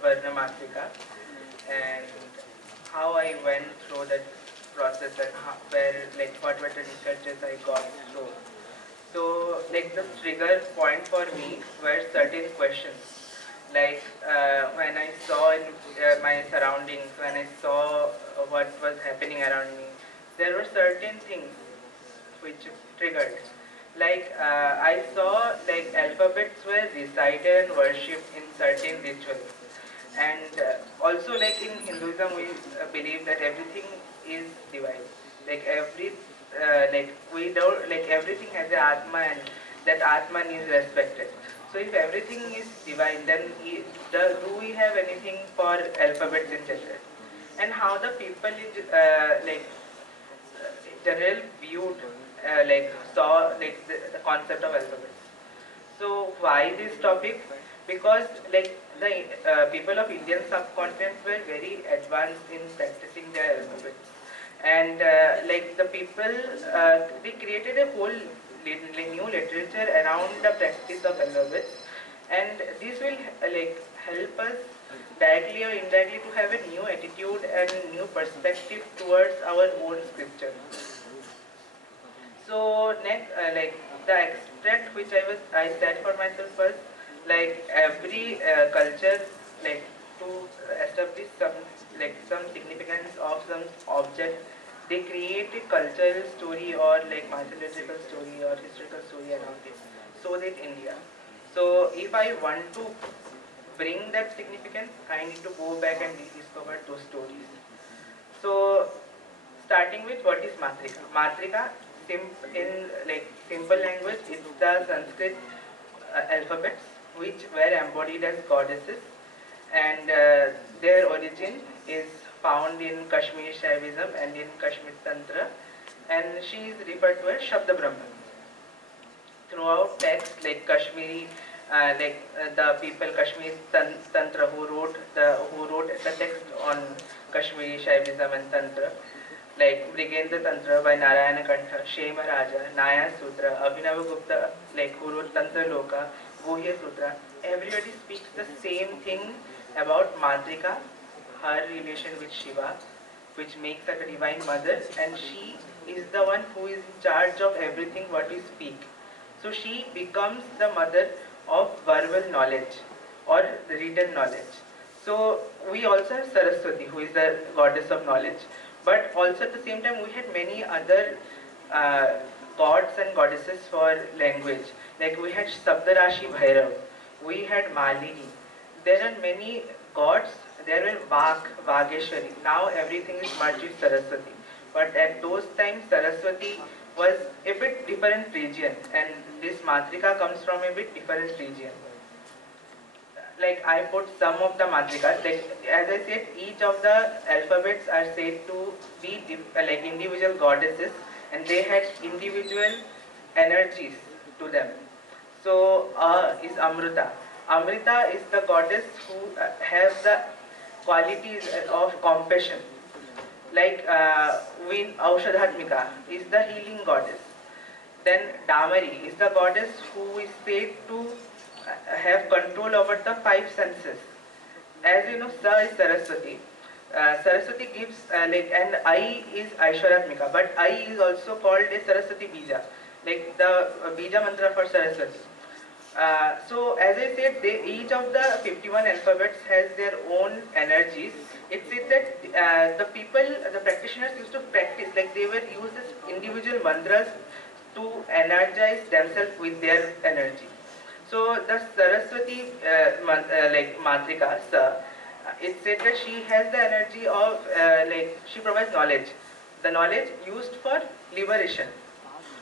Varna Matrika, and how I went through that process and where like what were the researches I got through. So like the trigger point for me were certain questions. Like when I saw in my surroundings, when I saw what was happening around me, there were certain things which triggered. Like I saw like alphabets were recited and worshipped in certain rituals, and also like in Hinduism we believe that everything is divine. Like like we don't like everything has a atma, and that atman is respected. So if everything is divine, then do we have anything for alphabets in general? And how the people is general viewed like saw like the concept of alphabets. So why this topic? Because like the people of Indian subcontinent were very advanced in practicing their alphabets, and like the people they created a whole new literature around the practice of alphabets, and this will like help us directly or indirectly to have a new attitude and new perspective towards our own scripture. So next, like the extract which I set for myself was like every culture like to establish some significance of some object. They create a cultural story or like mythological story or historical story around it. So did India. So if I want to bring that significance, I need to go back and rediscover those stories. So starting with what is Matrika. Matrika, in like simple language, it's the Sanskrit alphabets which were embodied as goddesses, and their origin is found in Kashmir Shaivism and in Kashmir Tantra, and she is referred to as Shabda Brahman. Throughout text like Kashmiri, the people Kashmir Tantra who wrote the text on Kashmiri Shaivism and Tantra, like Brigenda Tantra by Narayana Kantha, Shema Raja, Naya Sutra, Abhinava Gupta, like who wrote Tantra Loka, Guhya Sutra. Everybody speaks the same thing about Matrika, her relation with Shiva, which makes her a divine mother, and she is the one who is in charge of everything what we speak. So she becomes the mother of verbal knowledge or written knowledge. So we also have Saraswati, who is the goddess of knowledge. But also at the same time, we had many other uh, gods and goddesses for language. Like we had Saptarashi Bhairav, we had Malini. There are many gods. There were Vageshwari. Now everything is merged with Saraswati. But at those times, Saraswati was a bit different region, and this Matrika comes from a bit different region. Like I put some of the matrikas. Like as I said, each of the alphabets are said to be like individual goddesses, and they had individual energies to them. So is Amrita. Amrita is the goddess who has the qualities of compassion. Like Win Aushadhatmika is the healing goddess. Then Damari is the goddess who is said to have control over the five senses. As you know, Sa is Saraswati. Saraswati gives and I is Aishwaratmika, but I is also called a Saraswati Bija, like the Bija mantra for Saraswati. So as I said, each of the 51 alphabets has their own energies. It said that the practitioners used to practice, like they were used as individual mantras to energize themselves with their energy. So the Saraswati Matrika, it said that she has the energy of she provides knowledge, the knowledge used for liberation.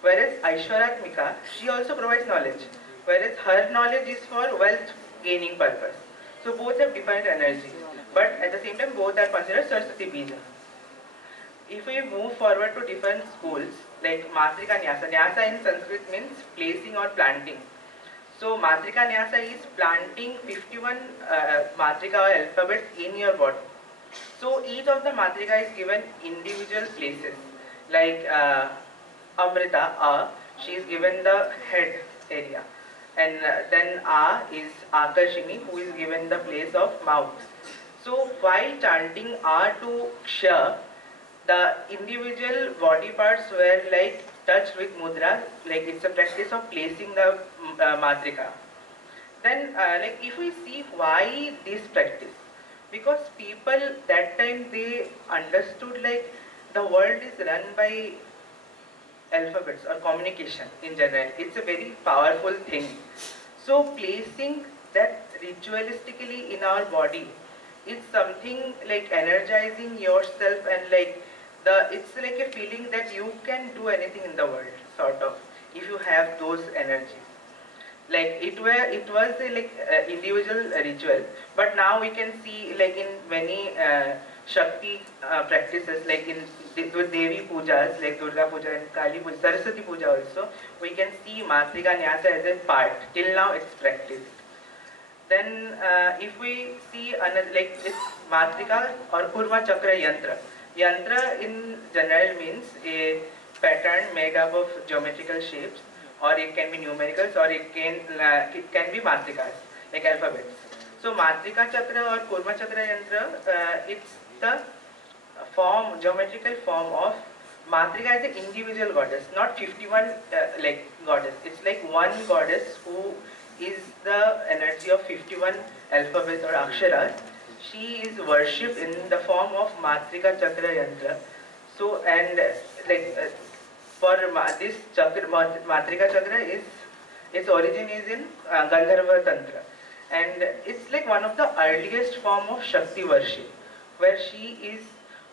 Whereas Aishwaratmika, she also provides knowledge, whereas her knowledge is for wealth gaining purpose. So both have different energies, but at the same time both are considered Saraswati Bija. If we move forward to different schools, like Matrika Nyasa, Nyasa in Sanskrit means placing or planting. So Matrika Nyasa is planting 51 Matrika or alphabets in your body. So each of the Matrika is given individual places. Like Amrita, she is given the head area. And then A is Akarshini, who is given the place of mouth. So while chanting A to Ksha, the individual body parts were like touched with mudra, like it's a practice of placing the matrika. Then like if we see why this practice, because people that time they understood like the world is run by alphabets or communication in general. It's a very powerful thing. So placing that ritualistically in our body is something like energizing yourself, and like it's like a feeling that you can do anything in the world, sort of, if you have those energies. Like it was a like individual ritual, but now we can see like in many Shakti practices, like in with Devi pujas, like Durga Puja and Kali Puja, Saraswati Puja also, we can see Matrika Nyasa as a part. Till now it's practiced. Then if we see another, like this Matrika or Kurma Chakra Yantra. Yantra in general means a pattern made up of geometrical shapes, or it can be numericals, or it can be Matrikas, like alphabets. So Matrika Chakra or Kurma Chakra Yantra, it's the form, geometrical form of Matrika as an individual goddess, not 51 like goddess. It's like one goddess who is the energy of 51 alphabets or aksharas. She is worshipped in the form of Matrika Chakra Yantra. So and like for this chakra, Matrika Chakra is its origin is in Gandharva Tantra, and it's like one of the earliest form of Shakti worship, where she is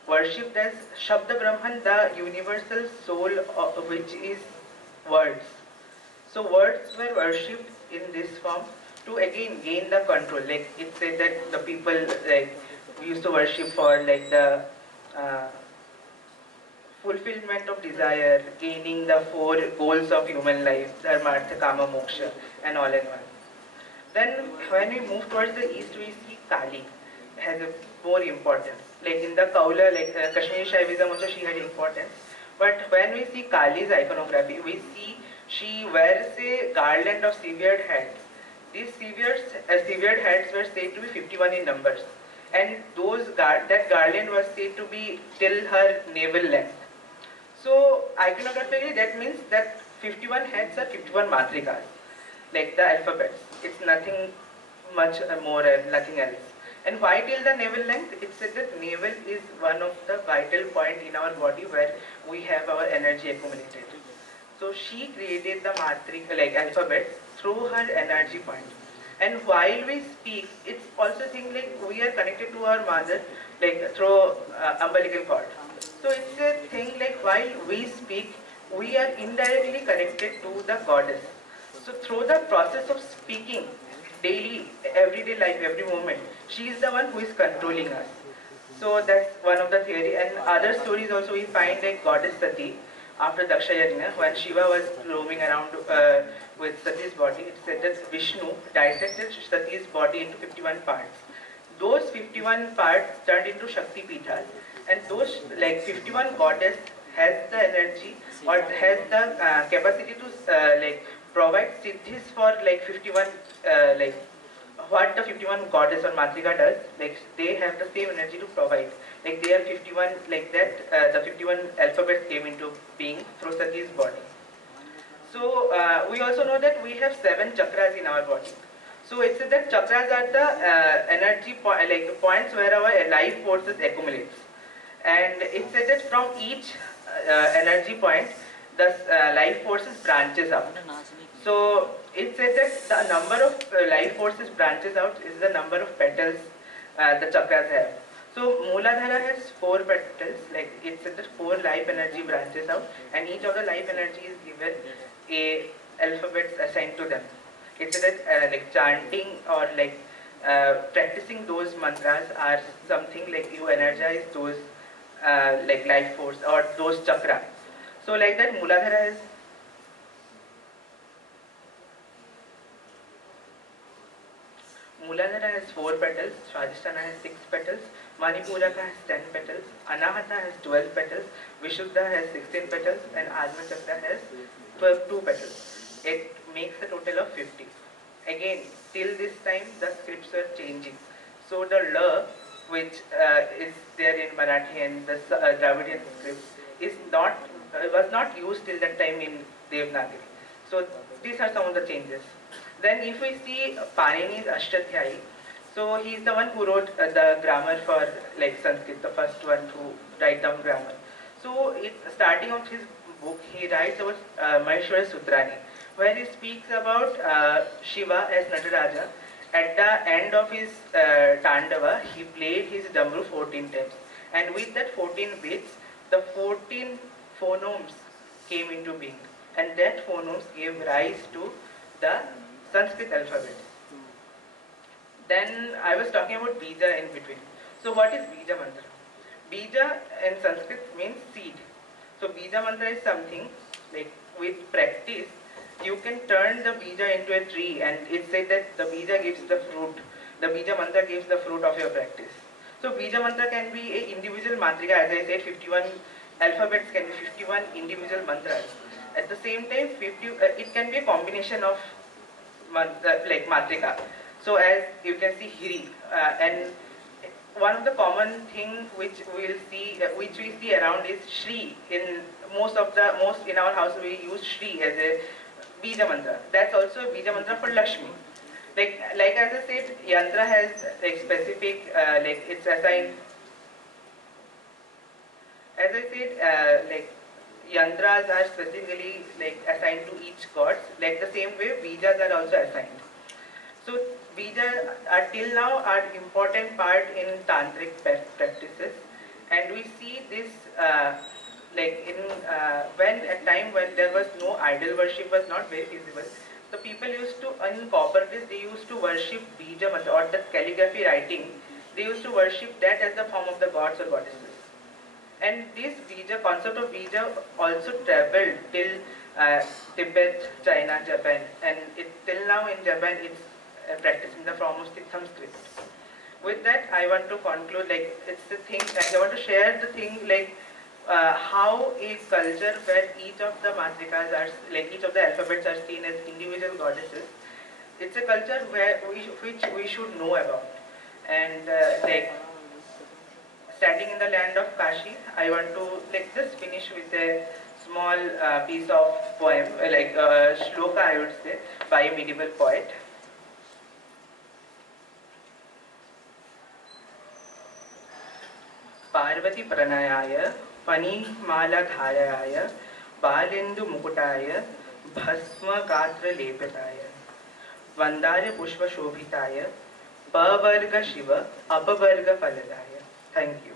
worshipped as Shabda Brahman, the universal soul which is words. So words were worshipped in this form to again gain the control. Like it said that the people like we used to worship for like the uh, fulfillment of desire, gaining the four goals of human life, dharma, artha, kama, moksha, and all in one. Then when we move towards the east, we see Kali has a more importance. Like in the Kaula, like Kashmiri Shaivism also she had importance. But when we see Kali's iconography, we see she wears a garland of severed heads. These severed heads were said to be 51 in numbers. And that garland was said to be till her navel length. So iconographically that means that 51 heads are 51 matrikas, like the alphabets. It's nothing much more and nothing else. And why till the navel length? It said that navel is one of the vital point in our body where we have our energy accumulated. So she created the matrika, like alphabets, through her energy point. And while we speak, it's also thing like we are connected to our mother, like through umbilical cord. So it's a thing like while we speak, we are indirectly connected to the goddess. So through the process of speaking, daily, everyday life, every moment, she is the one who is controlling us. So that's one of the theory. And other stories also we find like goddess Sati, after Daksha Yajna, when Shiva was roaming around with Sati's body, it said that Vishnu dissected Sati's body into 51 parts. Those 51 parts turned into Shakti Pithas, and those like 51 goddess has the energy or has the capacity to like provide siddhis for like 51 like what the 51 goddess or matrika does, like they have the same energy to provide. Like they are 51 like that, the 51 alphabets came into being through Sati's body. So we also know that we have 7 chakras in our body. So it's that chakras are the energy like points where our life forces accumulates. And it said that from each energy point, the life forces branches out. So it said that the number of life forces branches out is the number of petals the chakras have. So Mooladhara has 4 petals, like it said that 4 life energy branches out, and each of the life energy is given a alphabets assigned to them. It said that like chanting or like practicing those mantras are something like you energize those like life force or those chakra. So like that Mooladhara has 4 petals, Swadhisthana has 6 petals, Manipuraka has 10 petals, Anahata has 12 petals, Vishuddha has 16 petals, and Ajna Chakra has 2 petals. It makes a total of 50. So the L, which is there in Marathi and the Dravidian script, is not was not used till that time in Devanagari. So these are some of the changes. Then if we see Panini's Ashtadhyayi, so he is the one who wrote the grammar for like Sanskrit, the first one to write down grammar. So starting of his book, he writes about Maheshwara Sutrani, where he speaks about Shiva as Nataraja. At the end of his Tandava, he played his Damru 14 times. And with that 14 beats, the 14 phonemes came into being. And that phonemes gave rise to the Sanskrit alphabet. Then I was talking about Bija in between. So what is Bija Mantra? Bija in Sanskrit means seed. So Bija Mantra is something like with practice, you can turn the bija into a tree, and it said that the bija gives the fruit. The bija mantra gives the fruit of your practice. So bija mantra can be a individual matrika, as I said, 51 alphabets can be 51 individual mantras. At the same time, it can be a combination of like matrika. So as you can see Hiri, and one of the common thing which we see around is Shri. In most in our house we use Shri as a Bija mantra. That's also a Bija mantra for Lakshmi. Like as I said, yantra has like specific like it's assigned. As I said, like yantras are specifically like assigned to each god. Like the same way, bijas are also assigned. So bija are till now are important part in tantric practices, and we see this like in when a time when there was no idol worship was not very feasible. So people used to in copper disc they used to worship bija mantra or the calligraphy writing. They used to worship that as the form of the gods or goddesses. And this bija concept of bija also traveled till Tibet, China, Japan, and till now in Japan it's practiced in the form of Sitham script. With that, I want to conclude. Like it's the thing. I want to share the thing. Like how a culture where each of the matrikas are like each of the alphabets are seen as individual goddesses. It's a culture which we should know about. And like standing in the land of Kashi, I want to like just finish with a small piece of poem, like shloka I would say, by a medieval poet. Parvati प्रणयाय फणिमालाधाराय Balendu मुकुटाय भस्म गात्र लेपिताय वंदार्य पुष्प शोभिताय पवर्ग शिव अपवर्ग फलदाय. Thank you.